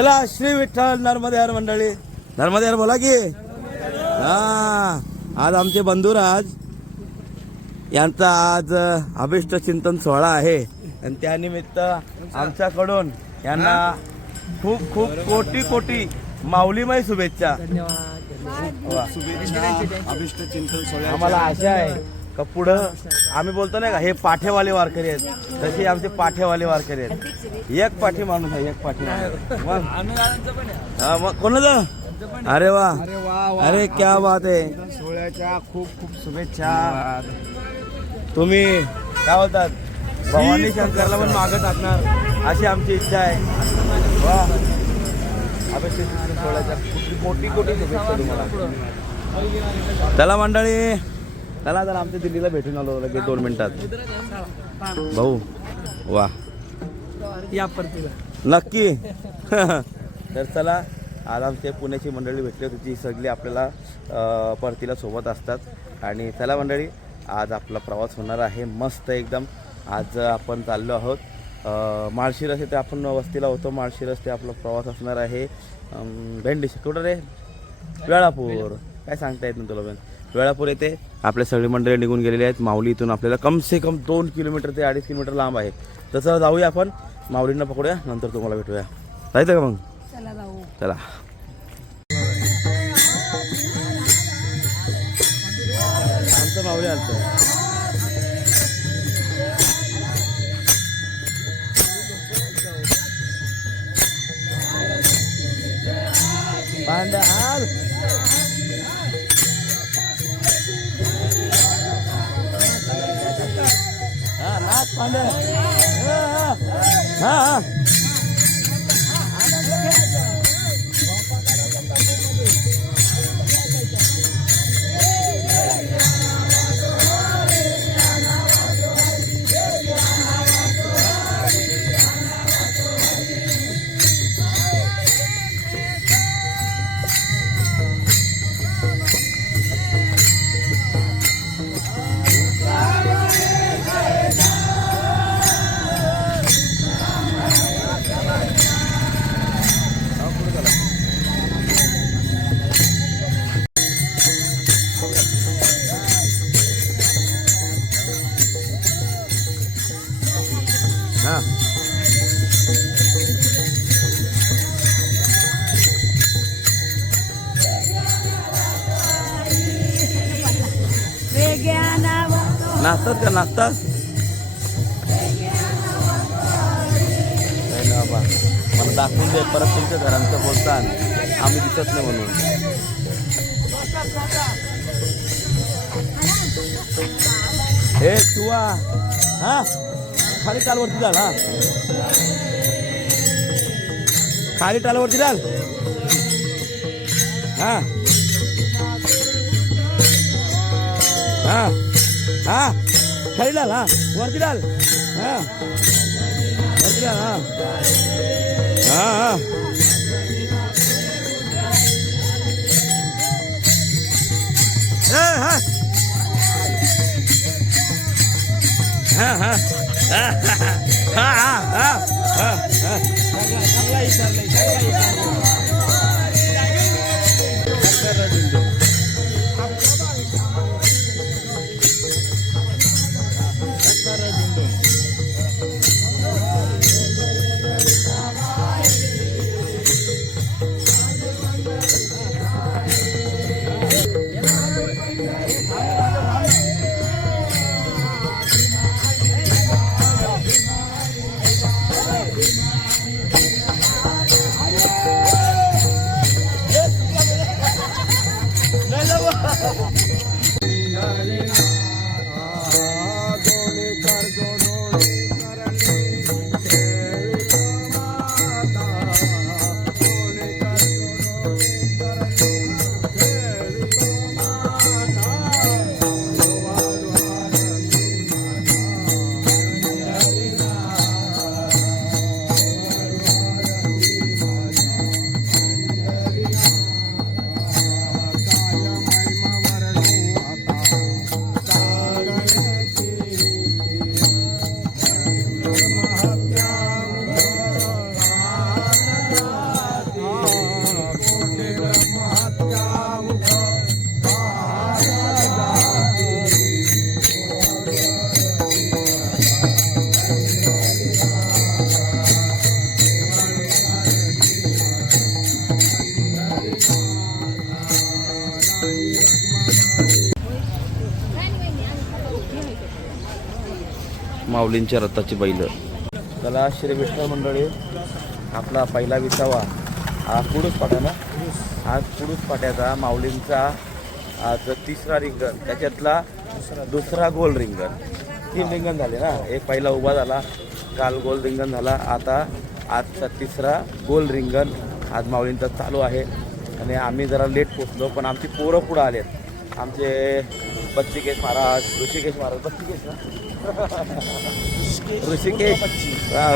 चला श्री विठ्ठल नर्मदे हर मंडळी, नर्मदे हर बोला की. हा, आज आमचे बंधुराज यांचा आज अभिष्ट चिंतन सोहळा आहे आणि त्यानिमित्त आमच्याकडून यांना खूप खूप कोटी कोटी माऊलीमय शुभेच्छा. अभिष्ट चिंतन सोहळा. आम्हाला आशा आहे का पुढं आम्ही बोलतो नाही का हे पाठेवाले वारकरी आहेत, तसे आमचे पाठेवाले वारकरी आहेत. एक पाठी माणूस आहे, एक पाठी माणूस. मग कोणाचं? अरे वा, अरे क्या बात आहे. सोहळ्याच्या खूप खूप शुभेच्छा. तुम्ही काय बोलतात भवानी शंकरला पण मागं टाकणार अशी आमची इच्छा आहे. वा, अभिषेक सोहळ्याच्या कोटी कोटी शुभेच्छा तुम्हाला. चला मंडळी, चला जरा आमच्या दिल्लीला भेटून आलो लगेच 2 मिनिटात. भाऊ वा, या परतीला नक्की. तर चला, आज आमच्या पुण्याची मंडळी भेटली होती, ती सगळी आपल्याला परतीला सोबत असतात. आणि चला मंडळी, आज आपला प्रवास होणार आहे मस्त एकदम. आज आपण चाललो आहोत माळशिरस येथे, आपण वस्तीला होतो. माळशिरस ते आपला प्रवास असणार आहे भेंडी कुठं रे, वेळापूर. काय सांगता येत नाही तुला पण. वेळापूर येथे आपले सगळी मंडळी निघून गेलेली आहेत. माऊली इथून आपल्याला कम से कम 2 किलोमीटर ते 2.5 किलोमीटर लांब आहे. तसं जाऊया आपण, माऊलींना पकडूया, नंतर तुम्हाला भेटूया. जायचं का मग? चला. आमचं माऊली आलतं. पांड्या हाल. हा नाच पांड्या. हा हा. नाचतात का? नाचतात नाही ना बाबा, मला दाखवून दे परत तुमच्या घरांचं बोलतान, आम्ही दिसत नाही म्हणून. हे तुवा हा खाली टालवरती जाल. हा खाली टालवरती जाल. हा हा हा खाली डाल. हा वरती डाल. हा वरती डाल. हा हा हा हा हा हा हा हा माऊलींच्या रथाची बैल. त्याला श्री विठ्ठल मंडळी आपला पहिला विसावा हा कुडूस पाट्या ना, आज कुडूस पाट्याचा माऊलींचा आज तिसरा रिंगण, त्याच्यातला दुसरा गोल रिंगण. 3 रिंगण झाले ना, एक पहिला उभा झाला, काल गोल रिंगण झाला, आता आजचा तिसरा गोल रिंगण आज माऊलींचा चालू आहे. आणि आम्ही जरा लेट पोचलो, पण आमची पोरं पुढं आलेत. आमचे बच्चिकेश महाराज, ऋषिकेश महाराज, बच्चिकेश ना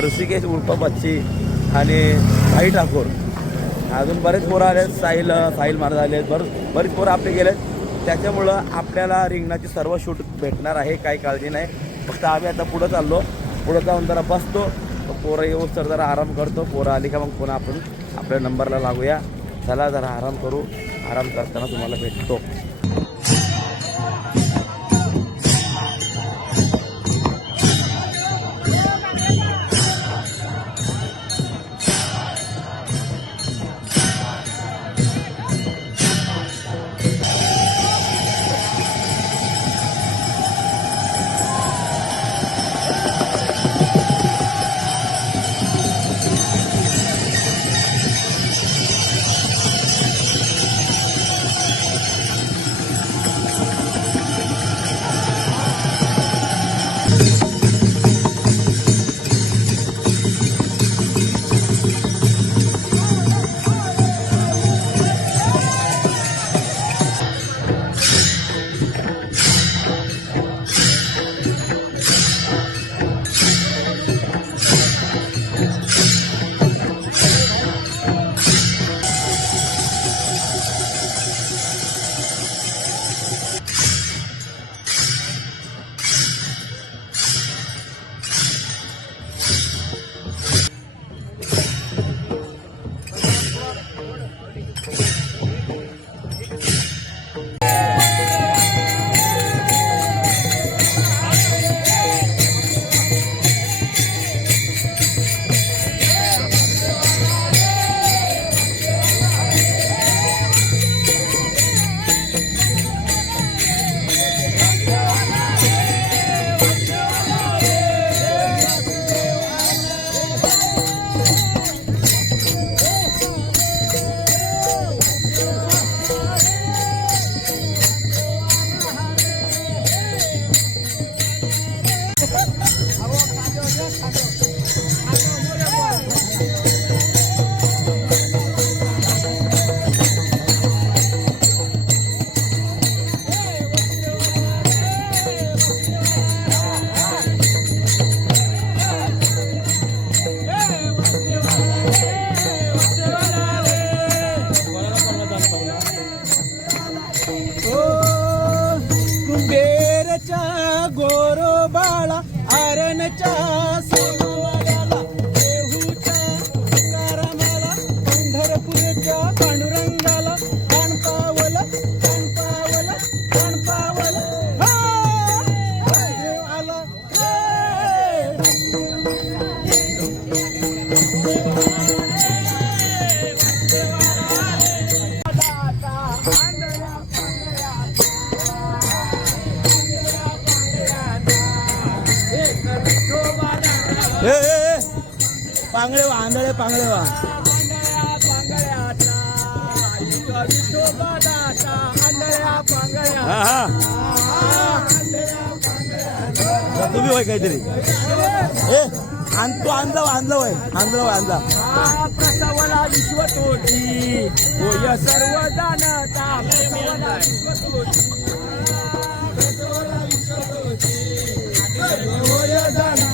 ऋषिकेश उर्फ बच्ची आणि भाई ठाकूर, अजून बरेच पोरं आलेत. साहिल महाराज आले, बरेच पोरं आपले गेलेत. त्याच्यामुळं आपल्याला रिंगणाची सर्व शूट भेटणार आहे, काही काळजी नाही. फक्त आम्ही आता पुढं चाललो, पुढं जाऊन जरा बसतो, पोरं येऊ तर जरा आराम करतो. पोरं आली का मग पुन्हा आपण आपल्या नंबरला लागूया. चला जरा आराम करू, आराम करताना तुम्हाला भेटतो. पांगळे वा आंधळे पांगळे वा तुम्ही होय काहीतरी तू आणला होय आणला प्रसवला विश्वतोटी होय सर्व जाणता प्रसवला विश्वतोटी होय जाणता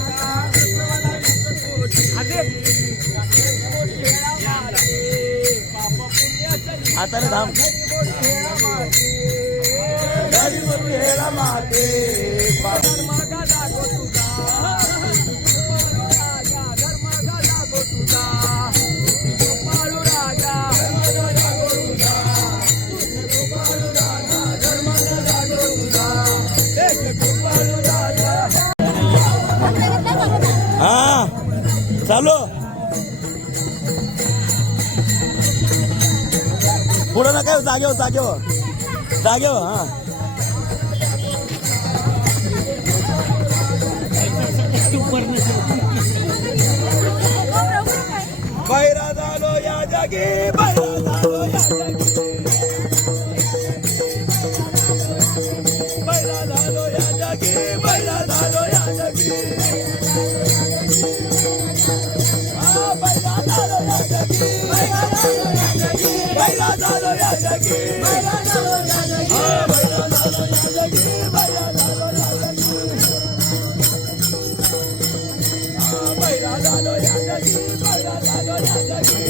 आता रे धाम हा चालो पुढं ना काय जागेवर हा जगी बैरा झालो या जगी बैरा झालो या जगी बैरा झालो या जगी बैरा झालो या जगी बैरा झालो या जगी बैरा झालो या जगी बैरा झालो या जगी बैरा झालो या जगी बैरा झालो या जगी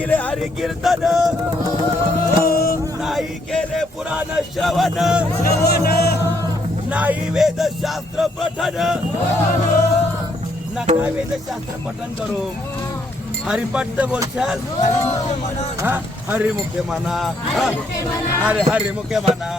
केले हरी कीर्तन नाही केले पुराण श्रवण नाही वेदशास्त्र पठन नका वेदशास्त्र पठन करू हरिपाठ तर बोलशाल हा हरिमुखे म्हणा अरे हरिमुखे म्हणा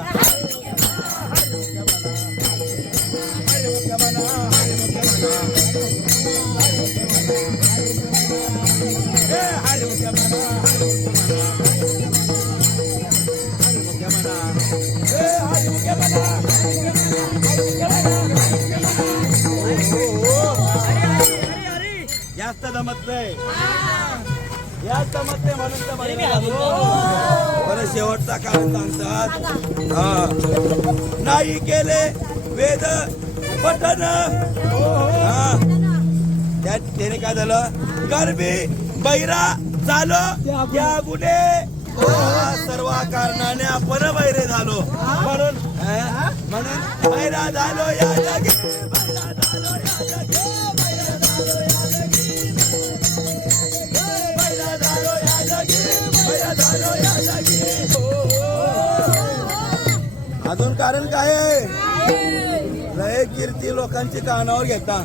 जास्त जमत नाही जास्त जमत नाही म्हणून तर बरं शेवटचा काय सांगतात नाही केले वेद पठन त्याने काय झालं गर्भी बैरा झालो या गुन्हे सर्व कारणाने आपण बैरे झालो म्हणून बैरा झालो या जागी बैरा झालो या जागी बैरा झालो या जागी बैरा झालो या जागी अजून कारण काय आहे लय कीर्ती लोकांची कानावर घेता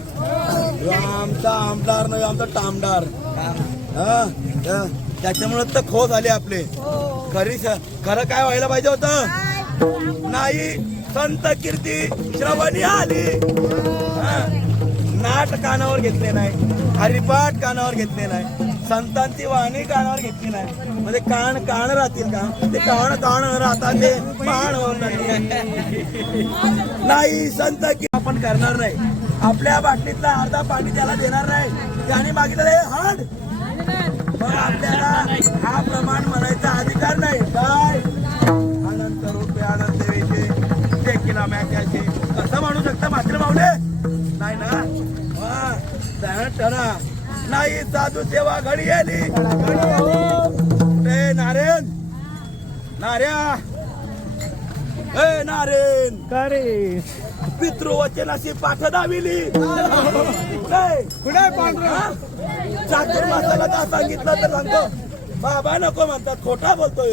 आमचा आमदार नाही आमचा टामदार त्याच्यामुळे तर खो झाले आपले खरं काय व्हायला पाहिजे होतं नाही संत कीर्ती श्रवणी आली नाट कानावर घेतले नाही हरिपाठ कानावर घेतले नाही संतांची वाणी कानावर घेतली नाही म्हणजे कान राहतील का ते कान राहतात ते मान नाही संत की आपण करणार नाही आपल्या बाटलीतला अर्धा पाणी त्याला देणार नाही त्याने मागितलं हे हाड मग आपल्याला हा प्रमाण म्हणायचा अधिकार नाही काय अनंत रुपये अनंत वेचे टेकीला मॅक्याचे कसं म्हणू शकता मात्र मावले नाही ना टना नाही साधू सेवा घडी आली नारायण नार्या नारायण करे पितृवचनाशी पाठ दाविली चातुर्मासाला का सांगितलं तर सांगतो बाबा नको म्हणतात खोटा बोलतोय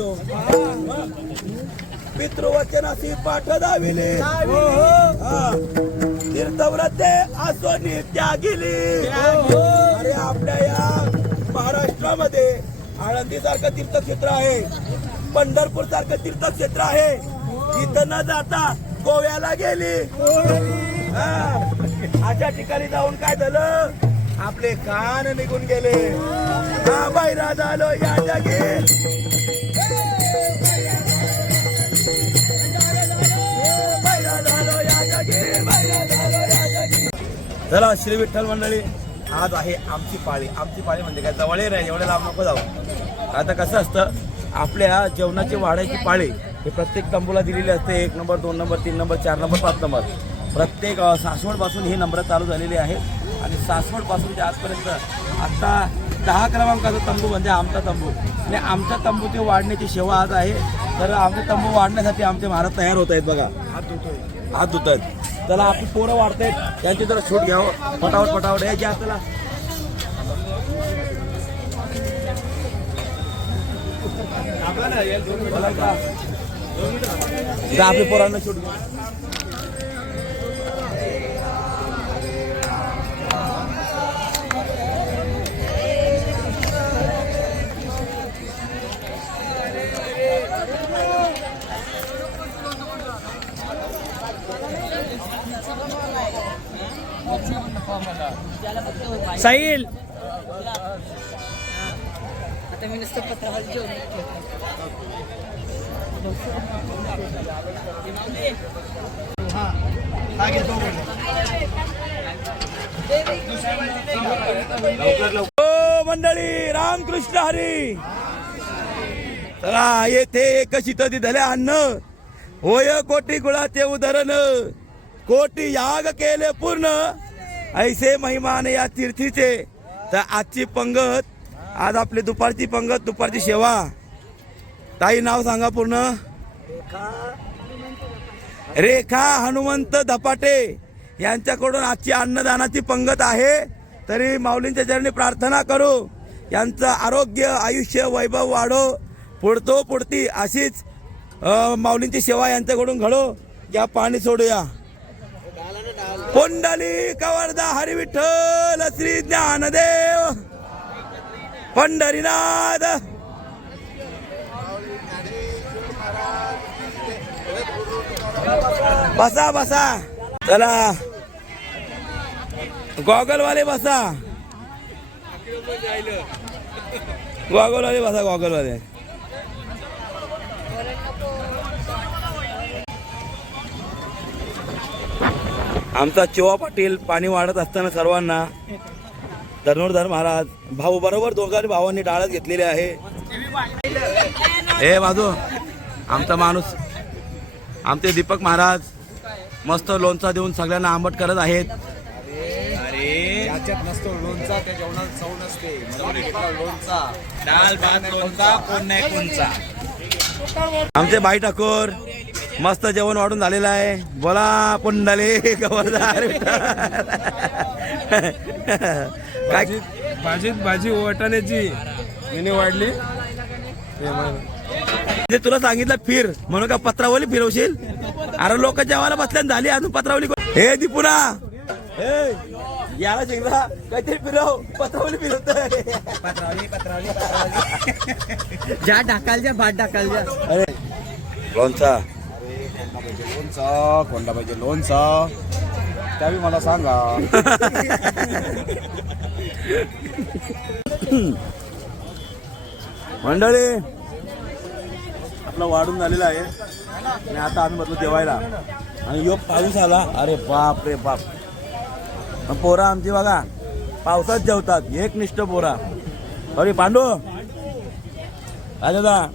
पितृवचनाशी पाठ दाविली तीर्थव्रते असो त्यागिली अरे आपल्या या महाराष्ट्रामध्ये आळंदी सारखं तीर्थक्षेत्र आहे पंढरपूर सारखं तीर्थक्षेत्र आहे इथं न जाता गोव्याला गेली अशा ठिकाणी जाऊन काय झालं आपले कान निघून गेले बैरा झालो या जागी बैरा झालो या जागी बैरा झालो या जागी चला श्री विठ्ठल मंडळी आज आहे आमची पाळी म्हणजे काय जवळ नाही एवढ्या लांब नको जाऊ आता कसं असतं आपल्या जेवणाची वाढायची पाळी हे प्रत्येक तंबूला दिलेली असते 1 number 2 number 3 number 4 number 5 number प्रत्येक सासवडपासून ही नंबर चालू झालेली आहे आणि सासवडपासून ते आजपर्यंत आत्ता 10 क्रमांकाचा तंबू म्हणजे आमचा तंबू आणि आमच्या तंबूची वाढण्याची सेवा आज आहे तर आमचे तंबू वाढण्यासाठी आमचे महाराज तयार होत आहेत बघा हात धुत आहेत त्याला आपली पोरं वाढतायत त्यांची जरा शूट घ्यावं फटाफट हे घ्या त्याला आपली पोरांना शूट घ्या साहिल आता मी नुसतं पत्रावर जेवण मंडळी, रामकृष्ण हरी. चला येथे कशी तरी धले अन्न, होय कोटी गुळाचे उदाहरण, कोटी याग केले पूर्ण, ऐसे महिमान या तीर्थीचे. तर आजची पंगत, आज आपली दुपारची पंगत, दुपारची सेवा. ताई नाव सांगा पूर्ण. रेखा हनुमंत धपाटे यांच्याकडून आजची अन्नदानाची पंगत आहे. तरी माऊलींच्या चरणी प्रार्थना करू, यांचं आरोग्य, आयुष्य, वैभव वाढो, पुढतो पुढती अशीच माऊलींची सेवा यांच्याकडून घडो. या पाणी सोडूया. पुंडली कवरदा हरी विठ्ठल श्री ज्ञानदेव पंढरीनाथ. बसा बसा. चला गॉगलवाले बसा, गॉगलवाले बसा, गॉगलवाले. आमचा चिवा पाटील पाणी वाढत असताना सर्वांना धनुर्धर महाराज भाऊ बरोबर दोघांनी भावांनी डाळच घेतलेली आहे. हे बाजू आमचा माणूस, आमचे दीपक महाराज मस्त लोणचा देऊन सगळ्यांना आंबट करत आहेत. त्याच्यात नसतो लोणचा, त्या जेवणात चव नसते. लोणचा, डाळ भात लोणचा, कोण नाही कोणचा. आमचे बाई ठाकूर मस्त जेवण वाढून झालेलं आहे. बोला पुंडले गवरदार. काय भाजीत भाजी वाटाण्याची मेनी वाढली. ते तुला सांगितलं फिर म्हणून का पत्रावली फिरवशील. अरे लोक जेवायला बसल्यान झाली, अजून पत्रावली. हे दीपुना, हे याला शिकला काहीतरी फिरव. पत्रावली फिरवतोय. ज्या ढाकालच्या भात ढाकालच्या. अरे लोणचा, लोणचा कोणता पाहिजे लोणचा, त्यावेळी मला सांगा. मंडळी आपला वाढून झालेला आहे आणि आता आम्ही म्हटलं जेवायला. आणि योग पाऊस आला. अरे बाप रे बाप. पोरा आमची बघा पावसात जेवतात, एकनिष्ठ पोरा. अरे पांडू दादा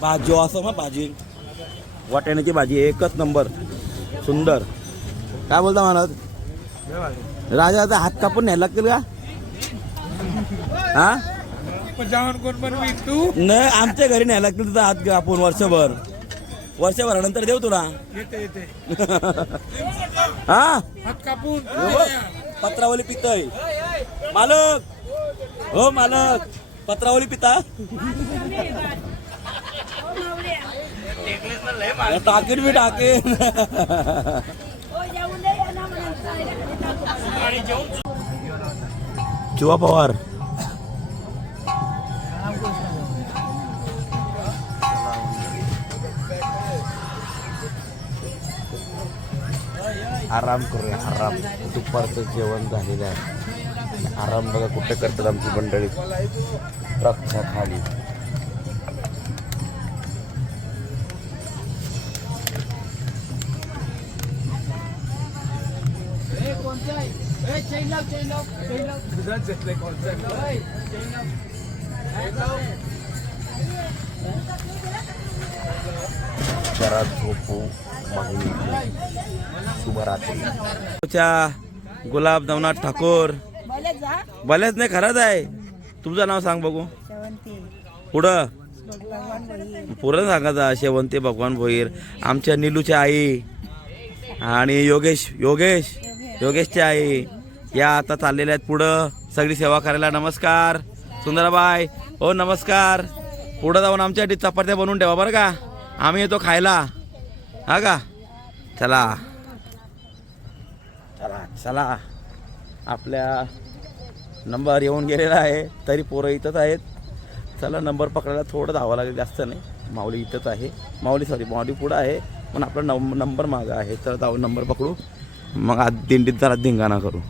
भाजी असं मग भाजी वाटाण्याची भाजी एकच नंबर, सुंदर. काय बोलता महाराज? राजाचा हात कापून न्यायला लागतील का? हा नाही, आमच्या घरी न्यायला लागतील तुझा हात कापून. वर्षभरानंतर देऊ तुला. हा हात कापून पत्रावली पितय. मालक, हो मालक, पत्रावली पिता. टाकीन मी टाकीन. चिवा पवार आराम करूया, आराम. दुपारचं जेवण झालेलं आहे. आराम बघा कुठे करतात आमची मंडळी, ट्रकच्या खाली. जरा झोपू मागणी. शुभरात्री. गुलाब नवनाथ ठाकूर. बलेच नाही, खरंच आहे. तुमचं नाव सांग बघू. पुढं पुढं सांगायचं. शेवंती भगवान भोईर. आमच्या नीलूच्या आई आणि योगेशच्या आई या आता चाललेल्या आहेत पुढं सगळी सेवा करायला. नमस्कार सुंदराबाई. हो नमस्कार. पुढं जाऊन आमच्यासाठी चपात्या बनवून ठेवा बरं का, आम्ही येतो खायला. हा का? चला चला चला. आपल्या नंबर येऊन गेलेला आहे, तरी पोरं इथंच आहेत. चला नंबर पकडायला थोडं धावावं लागेल, जास्त नाही. माऊली इथंच आहे. माऊली पुढं आहे, पण आपला नंबर मागं आहे. तर जाऊन नंबर पकडू, मग आज दिंडीत जरा धिंगाणा करू.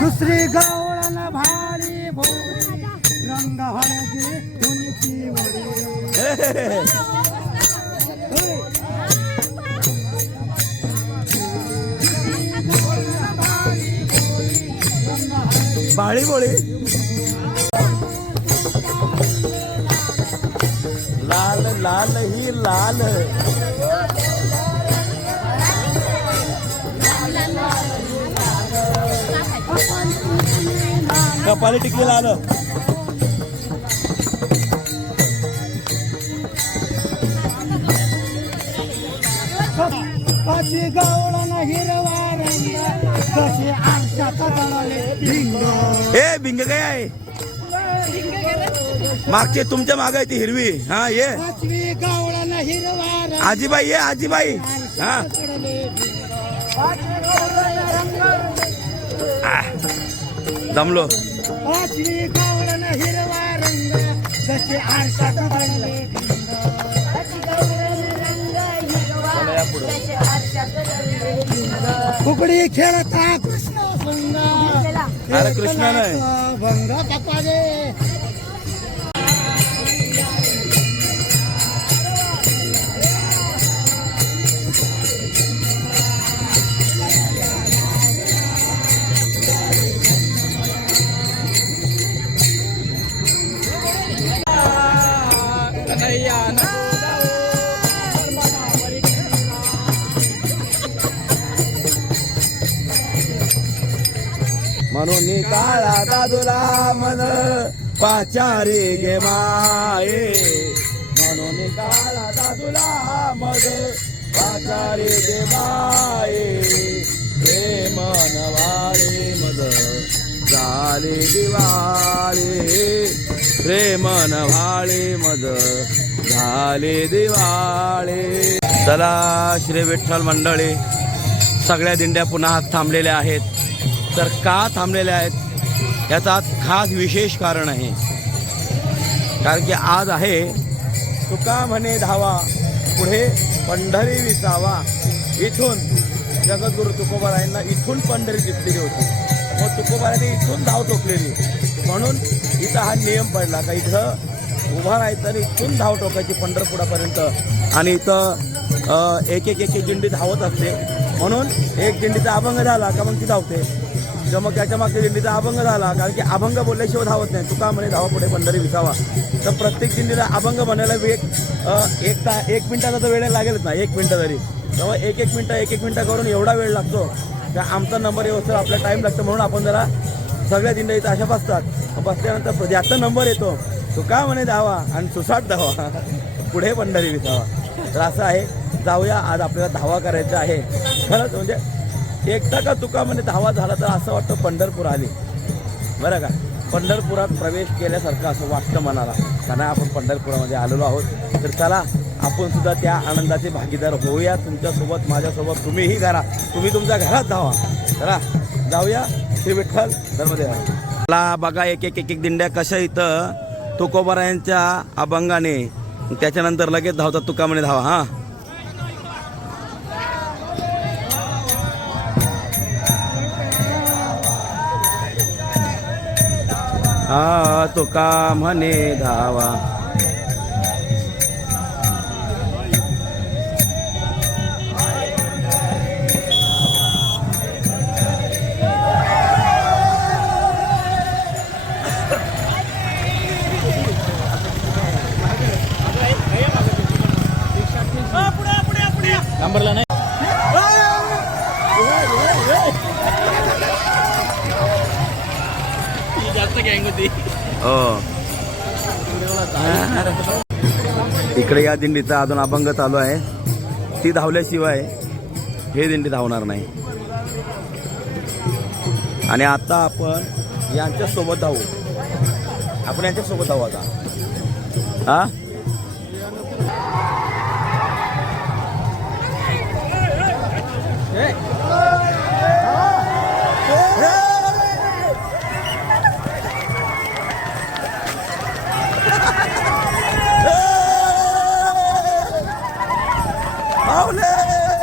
दुसरी गवळण भारी भोरी रंग हळदी धुनीची वडी. बाळी बोळी लाल लाल ही लाल. कपाली टिकली लाल. कशी गवळण हिरवा रंग कशी आरशात जळले भिंग. ए भिंग काय आहे मागचे तुमच्या माग आहे ती हिरवी. हा ये पाचवी गवळण हिरवा रंग आजीबाई ये आजीबाई. हा चढले दमलो. पाचवी गवळण हिरवा रंग कशी आरशात जळले भिंग. फुगडी खेळता कृष्ण संग अरे कृष्णा नाही. भंग कपाले. म्हणून काळा दादूला मन पाचारे गे माये. म्हणून काळा दादूला मग पाचारे गे माये. प्रेम नवाळे मद झाले दिवाळे. प्रेम नवाळे मद झाले दिवाळे. चला श्री विठ्ठल मंडळी, सगळ्या दिंड्या पुन्हा थांबलेल्या आहेत. तर का थांबलेल्या आहेत याचा खास विशेष कारण आहे. कारण की आज आहे तुका म्हणे धावा पुढे पंढरी विसावा. इथून जगद्गुरु तुकोबारायांना इथून पंढरी दिसलेली होती. मग तुकोबारायांनी इथून धाव टोकलेली म्हणून इथं हा नियम पडला का इथं उभा राहायचं आणि इथून धाव टोकायची पंढरपुरापर्यंत. आणि इथं एक एक एक एक दिंडी धावत असते. म्हणून एक दिंडीचा अभंग झाला का मग ती धावते. किंवा मग त्याच्या मागच्या दिंडीचा अभंग झाला कारण की अभंग बोलल्याशिवाय धावत नाही. तुका म्हणे धावा पुढे पंढरी विसावा. तर प्रत्येक दिंडीला अभंग म्हणायला एक मिनिटाचा तर वेळ लागेलच ना. 1 मिनिटं तरी तेव्हा एक मिनिटं करून एवढा वेळ लागतो का आमचा नंबर येऊन आपला टाईम लागतो. म्हणून आपण जरा सगळ्या दिंड्या इथं अशा बसतात. बसल्यानंतर ज्याचा नंबर येतो तुका म्हणे धावा आणि सुसाट धावा पुढे पंढरी विसावा. तर असं आहे. जाऊया आज आपल्याला धावा करायचा आहे. खरंच म्हणजे एकदा का तुका म्हणजे धावा झाला तर असं वाटतं पंढरपूर आली. बरं का पंढरपुरात प्रवेश केल्यासारखं असं वाटतं मनाला. कारण आपण पंढरपुरामध्ये आलेलो आहोत. तर चला आपण सुद्धा त्या आनंदाचे भागीदार होऊया. तुमच्यासोबत माझ्यासोबत तुम्हीही करा. तुम्ही तुमच्या घरात धावा. चला जाऊया श्री विठ्ठल धर्मदेव. मला बघा एक एक एक एक दिंड्या कशा इथं तुकोबारायांच्या अभंगाने त्याच्यानंतर लगेच धावतात तुका म्हणे धावा. हां हा तुका म्हणे धावा. नंबरला नाही जास्त गँग होती. हो इकडे या दिंडीचा अजून अभंग चालू आहे. ती धावल्याशिवाय हे दिंडी धावणार नाही. आणि आता आपण यांच्यासोबत धावू. आपण यांच्यासोबत धावू आता. हा Holy!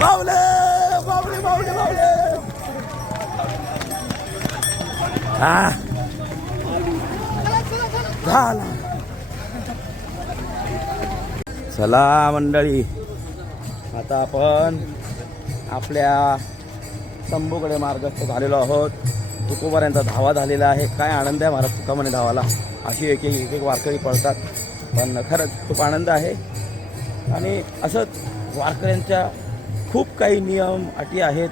बावले बावले बावले बावले हा झाला. चला मंडळी, आता आपण आपल्या तंबूकडे मार्गस्थ झालेलो आहोत. तुकोबाऱ्यांचा धावा झालेला आहे. काय आनंद आहे महाराज तुकामणी धावाला. अशी एक एक वारकरी पळतात, पण खरंच खूप आनंद आहे. आणि असंच वारकऱ्यांच्या खूप काही नियम अटी आहेत,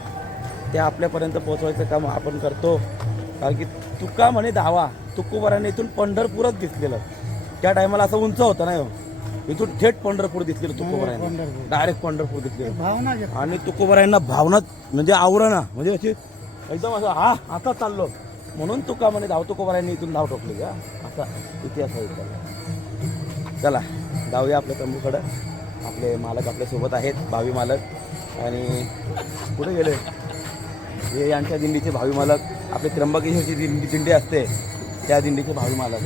त्या आपल्यापर्यंत पोहोचवायचं काम आपण करतो. कारण की तुकामणी धावा तुकोबाऱ्यांनी इथून पंढरपूरच दिसलेलं. त्या टायमाला असं उंच होतं नाही हो, इथून थेट पंढरपूर दिसलेलं तुकोबाऱ्यांनी, डायरेक्ट पंढरपूर दिसलेलं. भावना आणि तुकोबाऱ्यांना भावना म्हणजे आवरणा म्हणजे अशी एकदम असं हा आता चाललो म्हणून तुकामणी धाव तुकोबाऱ्यांनी इथून धाव ठोकली का असा इतिहास आहे इथला. चला जाऊया आपल्या तंबूकडं. आपले मालक आपल्यासोबत आहेत, भावी मालक. आणि कुठे गेले हे यांच्या दिंडीचे भावी मालक. आपले त्र्यंबकेश्वरची दिंडी असते त्या दिंडीचे भावी मालक.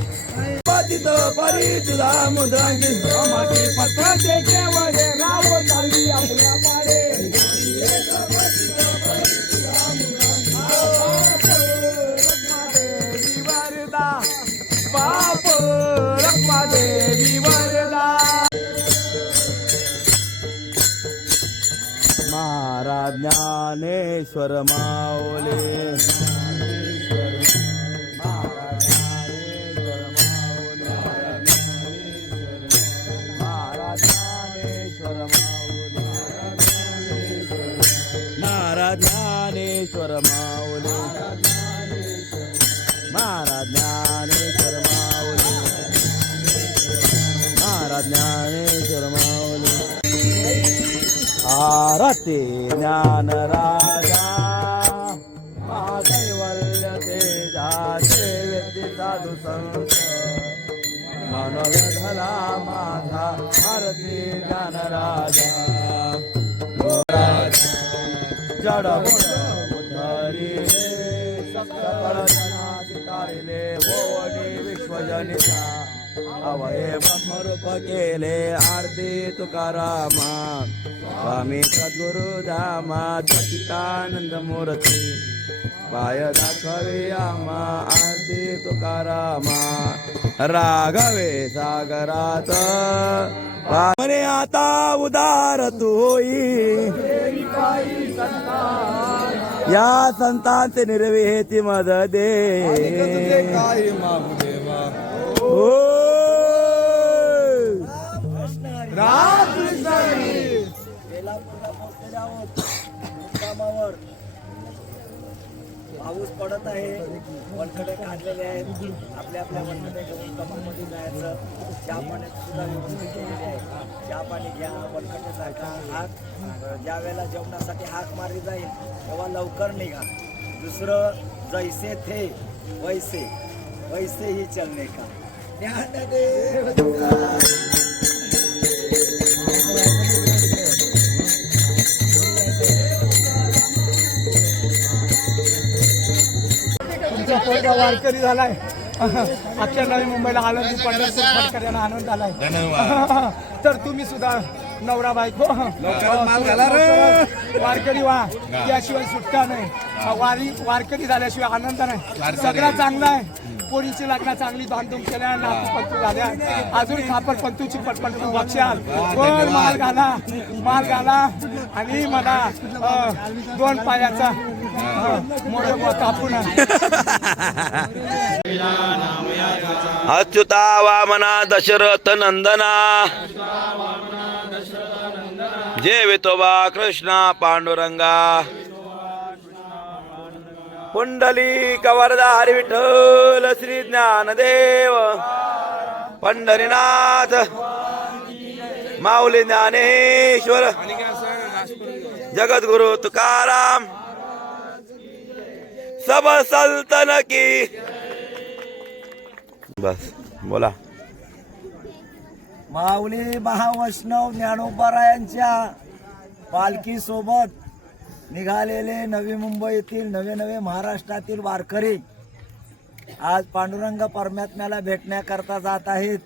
महाराज ज्ञानेश्वर माऊली, महाराज ज्ञानेश्वर माऊली, महाराज ज्ञानेश्वर माऊली, महाराज ज्ञानेश्वर माऊली. आरती ज्ञान राजा कैवल्य तेजाचे व्यक्ती साधू संत मनोधला माझा. आरती ज्ञान राजा जड उद्धरिले सकळ जनाची तारिले ओवणी विश्वजनिता अवये ब्रह्मरूप केले आरती तुकारामा. स्वामी सद्गुरु धामा सच्चिदानंद मूर्ती पाय दाखवे आम्हा आरती तुकारामा. राघवे सागरात म्हणे आता उदार तू होई या संतांचे निर्वेती मद दे. पाऊस पडत आहे, वनखडे काढलेले आहेत. आपल्या आपल्या वनखडे घेऊन कमामध्ये जायचं. चहा पाण्याची सुद्धा व्यवस्था केलेली आहे. चहा पाणी घ्या, वनखडे सारखा हाक ज्या वेळेला जेवणासाठी हाक मारली जाईल तेव्हा लवकर निघा. दुसरं जैसे थे वैसे वैसे ही चलने का ज्ञानदेव. तुमचा पोरगा वारकरी झालाय. अख्ख्या नवी मुंबईला आनंदी पंढरपूर वारकऱ्यांना आनंद आलाय. तर तुम्ही सुद्धा नवरा बायको वारकरी व्हा, याशिवाय सुटका नाही. वारकरी झाल्याशिवाय आनंद नाही. सगळं चांगला आहे. पोरीची लग्न चांगली बांधून केल्या, नातू पंतू झाल्या, अजून खापर पंतूची पटपट बक्षाल. पण माल घाला आणि मला 2 पायाचा मोठं कापून अच्युता वामना दशरथ नंदना जय विठोबा कृष्णा पांडुरंगा. पुंडली कवरदा हरी विठ्ठल श्री ज्ञानदेव पंढरीनाथ माऊली ज्ञानेश्वर जगद्गुरु तुकाराम सब संतन की. बस बोला. माऊली महावैष्णव ज्ञानोबारायांच्या पालखी सोबत निघालेले नवी मुंबईतील नवे महाराष्ट्रातील वारकरी आज पांडुरंग परमात्म्याला भेटण्याकरता जात आहेत.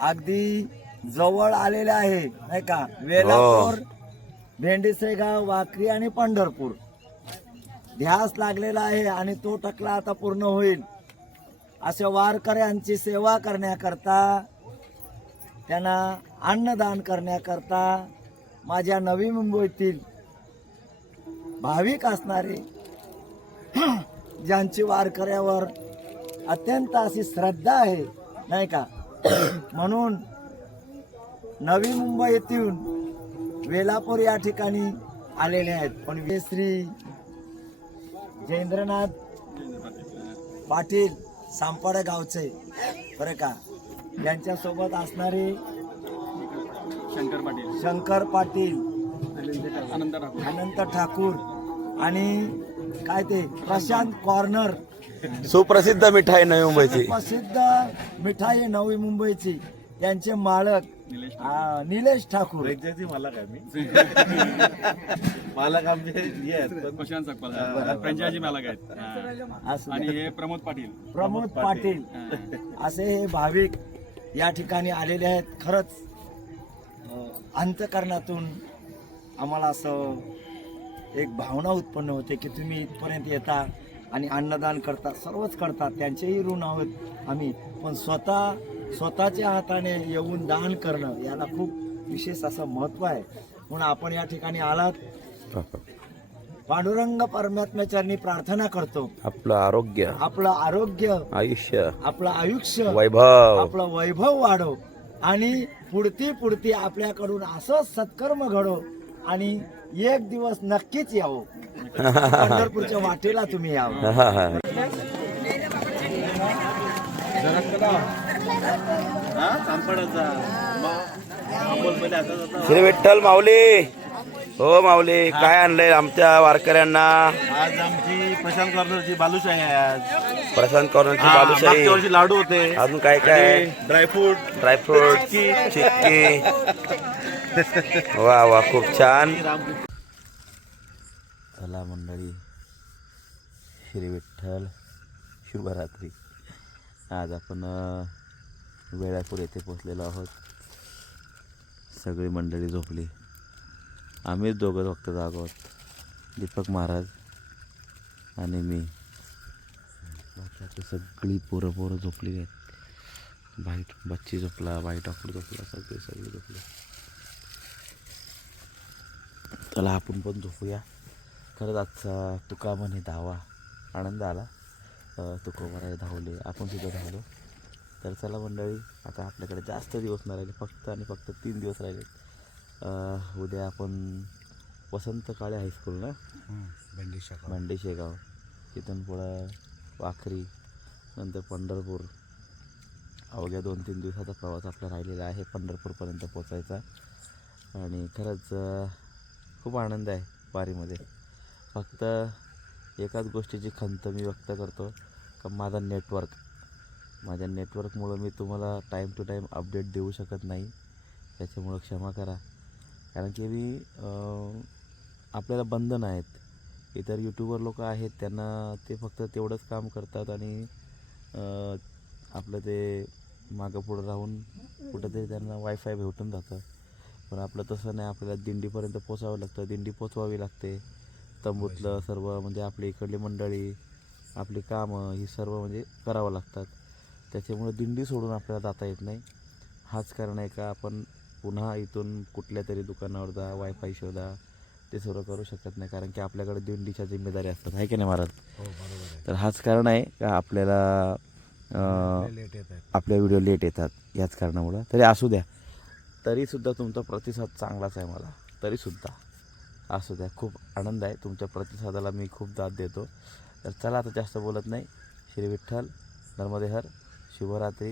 अगदी जवळ आलेले आहे नाही का. वेलापूर, भेंडीसेगाव, वाखरी आणि पंढरपूर ध्यास लागलेला आहे आणि तो टकला आता पूर्ण होईल. अशा वारकऱ्यांची सेवा करण्याकरता, त्यांना अन्नदान करण्याकरता माझ्या नवी मुंबईतील भाविक असणारे ज्यांची वारकऱ्यावर अत्यंत अशी श्रद्धा आहे नाही का, म्हणून नवी मुंबई येथून वेलापूर या ठिकाणी आलेले आहेत. पण श्री जयेंद्रनाथ पाटील सांपाडे गावचे बरं का, यांच्यासोबत असणारे शंकर पाटील, अनंत ठाकूर आणि काय ते प्रशांत कॉर्नर, सुप्रसिद्ध मिठाई नवी मुंबईची. प्रसिद्ध मिठाई नवी मुंबईची, त्यांचे मालक निलेश ठाकूर. मला काय मी मालक आमचे प्रशांत सकपाल फ्रँचायझी मालक आहेत. असं आणि हे प्रमोद पाटील असे हे भाविक या ठिकाणी आलेले आहेत. खरंच अंतःकरणातून आम्हाला असं एक भावना उत्पन्न होते की तुम्ही इथपर्यंत येता आणि अन्नदान करता, सर्वच करता, त्यांचेही ऋण आहोत आम्ही. पण स्वतःच्या हाताने येऊन दान करणं याला खूप विशेष असं महत्त्व आहे. म्हणून आपण या ठिकाणी आलात. पांडुरंग परमात्म्याचरणी प्रार्थना करतो आपलं आरोग्य, आयुष्य, आपलं आयुष्य, वैभव, आपलं वैभव वाढो आणि पुढती आपल्याकडून असं सत्कर्म घडो आणि एक दिवस नक्कीच यावं. पंढरपूरच्या वाटेला तुम्ही यावं. श्री विठ्ठल माऊली. हो माऊली, काय आणलंय आमच्या वारकऱ्यांना? आज आमची प्रशांत कॉर्नरची बालुशाही आहे. आज प्रशांत कॉर्नरची बालुशाही, मागच्या वर्षी लाडू होते. अजून काय काय? ड्रायफ्रूट चिक्की. वा वा, खूप छान. चला मंडळी, श्री विठ्ठल शुभरात्री. आज आपण वेळापूर येथे पोचलेलो आहोत. सगळी मंडळी झोपली, आम्हीच दोघं फक्त जागो आहोत, दीपक महाराज आणि मी. सगळी पोरं झोपली आहेत. बाईट बच्ची झोपला, बाई ठाकूर झोपला, सगळे झोपले. चला आपण पण झोपूया. खरंच आजचा तुका म्हणे धावा, आनंद आला. तुकोबाराय धावले, आपण सुद्धा धावलो. तर चला मंडळी, आता आपल्याकडे जास्त दिवस नाही राहिले, फक्त 3 दिवस राहिले. उद्या आपण वसंत काळे हायस्कूल ना, भेंडी शेगाव, तिथून पुढं वाखरी, नंतर पंढरपूर. अवघ्या 2-3 दिवसाचा प्रवास आपला राहिलेला आहे पंढरपूरपर्यंत पोचायचा. आणि खरंच खूप आनंद आहे वारीमध्ये. फक्त एकाच गोष्टीची खंत मी व्यक्त करतो का माझ्या नेटवर्कमुळं मी तुम्हाला टाईम टू टाईम अपडेट देऊ शकत नाही. त्याच्यामुळं क्षमा करा. कारण की मी आपल्याला बंधन आहेत. इतर यूट्यूबर लोक आहेत, त्यांना ते फक्त तेवढंच काम करतात आणि आपलं ते मागं पुढं राहून कुठंतरी त्यांना वायफाय भेटून जातं. पण आपलं तसं नाही. आपल्याला दिंडीपर्यंत पोचावं लागतं, दिंडी पोचवावी लागते. तंबूतलं सर्व म्हणजे आपली इकडली मंडळी, आपली कामं ही सर्व म्हणजे करावं लागतात. त्याच्यामुळे दिंडी सोडून आपल्याला जाता येत नाही. हाच कारण आहे का आपण पुन्हा इथून कुठल्या तरी दुकानावर जा, वायफाय शोधा, ते सर्व करू शकत नाही. कारण की आपल्याकडे दिंडीच्या जिम्मेदारी असतात, आहे की नाही महाराज? तर हाच कारण आहे का आपल्याला आपल्या व्हिडिओ लेट येतात, याच कारणामुळं. तरी असू द्या, तरीसुद्धा तुमचा प्रतिसाद चांगलाच आहे मला. तरीसुद्धा असू द्या, खूप आनंद आहे तुमच्या प्रतिसादाला, मी खूप दाद देतो. तर चला आता जास्त बोलत नाही. श्री विठ्ठल, नर्मदे हर, शुभरात्री.